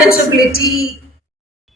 untouchability.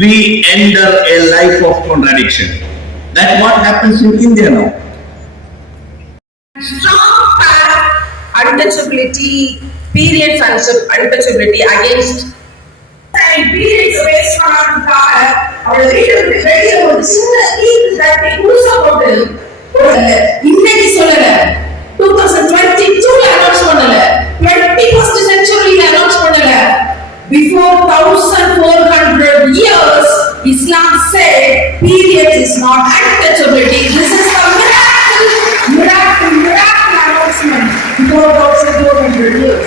we enter a life of contradiction. That's what happens in India now. Strong path, untouchability, periods untouchability against periods based on our radio சின்ன scheme that use போட்டு இன்னைக்கு சொல்லல 2022 ல announce பண்ணல 21st century ல announce பண்ணல before 1400 years Islam said periods is not untouchability. This is the miracle announcement before 1400 years.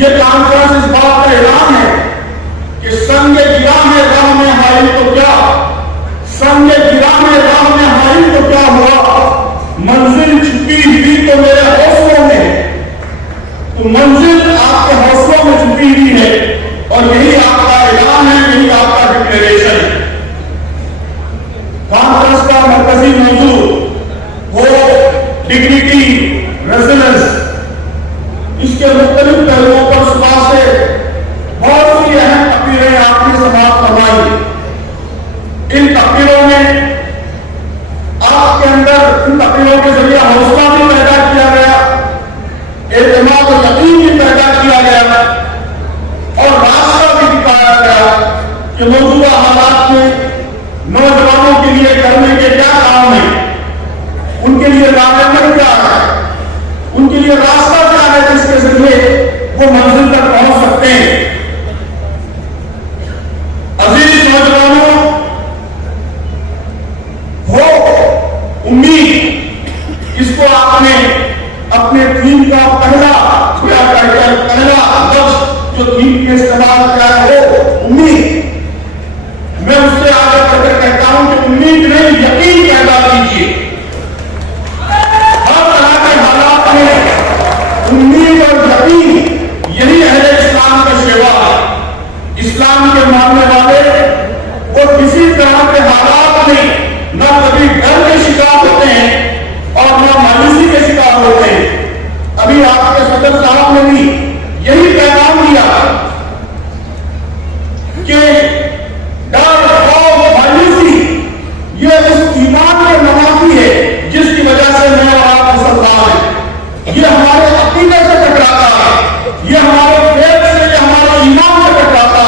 یہ conference اس بات کا اعلان ہے کہ سنگ گرا میں راہ میں حائل تو کیا، سنگ گرا میں راہ میں حائل تو کیا ہوا، منزل چھپی ہوئی تو میرے حوصلوں میں ہے، تو منزل آپ کے حوصلوں میں چھپی ہوئی ہے، اور یہی آپ کا اعلان ہے، یہی آپ کا ڈکلیریشن ہے۔ کانفرنس کا مرکزی موضوع وہ ڈگنیٹی ریزیلنس، اس کے مختلف پہلوؤں پر صبح سے بہت سی اہم تقریریں آپ نے سماعت فرمائی۔ ان تقریروں میں آپ کے اندر، ان تقریروں کے ذریعے حوصلہ بھی پیدا کیا گیا، اعتماد و یقین بھی پیدا کیا گیا، اور راستہ بھی دکھایا گیا کہ موجودہ حالات میں نوجوانوں کے لیے کرنے کے کیا کام ہیں، ان کے لیے راہ کیا ہے، ان کے لیے راستہ کیا ہے جس کے ذریعے وہ منزل تک پہنچ سکتے ہیں۔ عزیز نوجوانوں، ہو امید، اس کو آپ نے اپنے تھیم کا پہلا لفظ جو تھیم کے استعمال کیا ہے وہ امید، میں اس سے آگے بڑھ کر کہتا ہوں کہ امید نہیں، یقین پیدا کیجیے۔ ہر طرح کے حالات میں امید اور یقین، یہی اہل اسلام کا شیوا ہے۔ اسلام کے ماننے والے وہ کسی طرح کے حالات میں نہ کبھی ڈر کے شکار ہوتے ہیں اور نہ مایوسی کے شکار ہوتے ہیں۔ ابھی آپ کے صدر صاحب نے بھی یہی پیغام دیا کہ ڈر، خوف، مایوسی یہ اس ایمان کے نمازی ہے جس کی وجہ سے میں اور آپ مسلمان ہیں۔ یہ ہمارے عقیدے سے ٹکراتا ہے، یہ ہمارے فیض سے، یہ ہمارے ایمان سے ٹکراتا ہے۔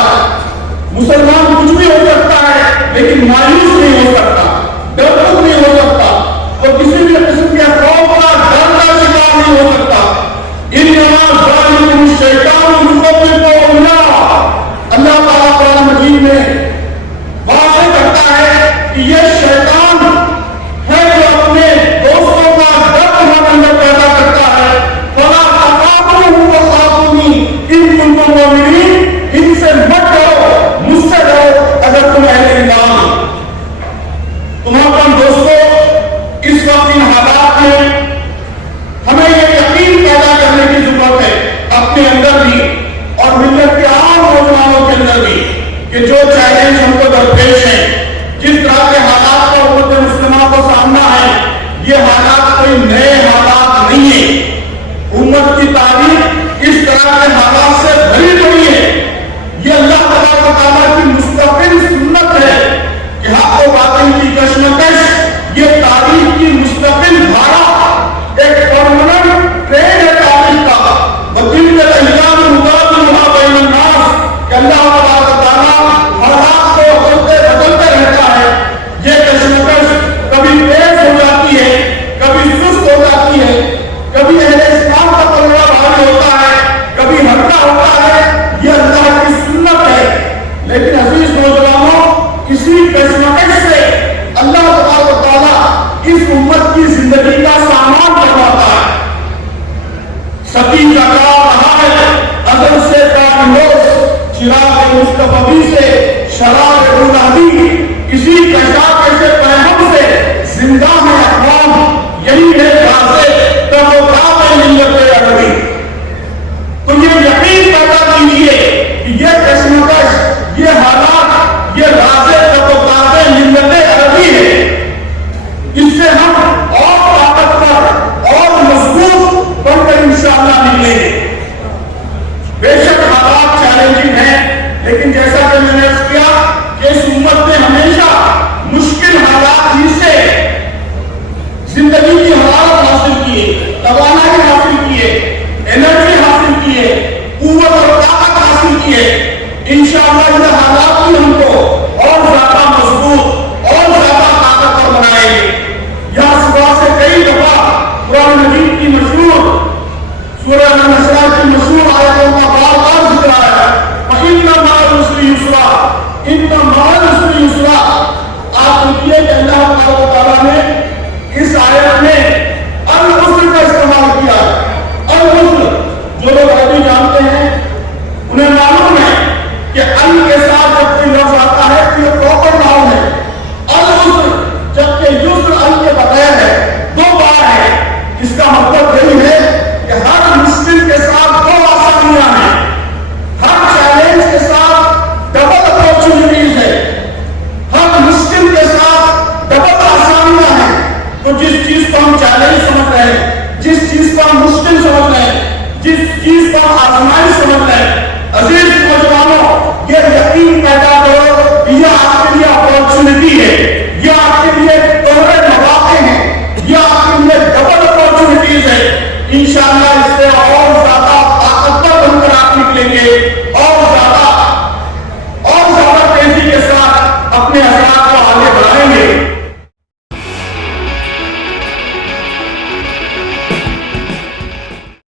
مسلمان کچھ بھی ہو سکتا ہے لیکن مایوس نہیں ہو سکتا، ڈرپوک نہیں ہو سکتا، اور کسی بھی قسم کے خوف کا، ڈر کا شکار نہیں ہو سکتا۔ اللہ تعالیٰ قرآن مجید میں واضح کرتا ہے کہ یہ شیطان ہے جو اپنے دوستوں کا ڈر تمہارے اندر پیدا کرتا ہے۔ فَلَا تَخَافُوهُمْ وَخَافُونِي إِن كُنتُم مُؤْمِنِينَ، ان سے مت ڈرو، مجھ سے ڈرو اگر تم اہل ایمان ہو۔ تمہارے دوستوں، اس وقت ان حالات میں ہمیں یہ یقین پیدا کرنے کی ضرورت ہے اپنے اندر بھی اور ملت کے عام نوجوانوں کے اندر بھی کہ جو چیلنج ہم کو درپیش ہیں، جس طرح کے حالات کا امت مسلمہ کو سامنا ہے، یہ حالات کوئی نئے حالات نہیں ہیں۔ امت کی تاریخ اس طرح کے حالات سے بھری پڑی ہے۔ یہ اللہ تعالیٰ کی مستقل سنت ہے کہ حق و باطل کی کشمکش، یہ تاریخ کی مستقل دھارا، ایک پرماننٹ ٹرینڈ ہے تاریخ کا۔ وَتِلْكَ الْأَيَّامُ نُدَاوِلُهَا بَيْنَ النَّاسِ کہ اللہ تعالیٰ حالات کو بدلتے رہتا ہے۔ یہ کشمکش کبھی تیز ہو جاتی ہے، کبھی سست ہو جاتی ہے، کبھی اہل اسلام کا پلڑا بھاری ہوتا ہے، کبھی ہلکا ہوتا ہے۔ یہ اللہ کی سنت ہے۔ لیکن عزیز نوجوانوں، اسی کشمکش سے اللہ تعالیٰ اس امت کی زندگی کا سامان کرواتا ہے۔ ستی کا کام رہا ہے ازل سے کامنوس، چراغ مصطفی سے شراب الہی، اسی کشاکش سے پیغام سے زندہ ہے اقوام، یہی ہے رازے تب و کعب ملت عربی۔ تو یہ یقین پیدا کیجیے کہ یہ کشمکش، یہ حالات، یہ رازے تب و کعب ملت عربی ہے۔ اس سے ہم اور طاقتور اور مضبوط بن کر انشاءاللہ نکلیں گے۔ بے شک حالات چیلنجنگ ہیں، لیکن جیسا کہ میں نے عرض کیا کہ اس امت نے ہمیشہ مشکل حالات ہی سے زندگی کی حالات حاصل کیے، توانائی حاصل کیے، انرجی حاصل کیے، قوت اور طاقت حاصل کیے۔ انشاءاللہ یہ حالات بھی ہم کو اور زیادہ مضبوط اور زیادہ طاقتور بنائیں گے۔ یہاں صبح سے کئی دفعہ قرآن مجید کی مشہور سورہ النساء کی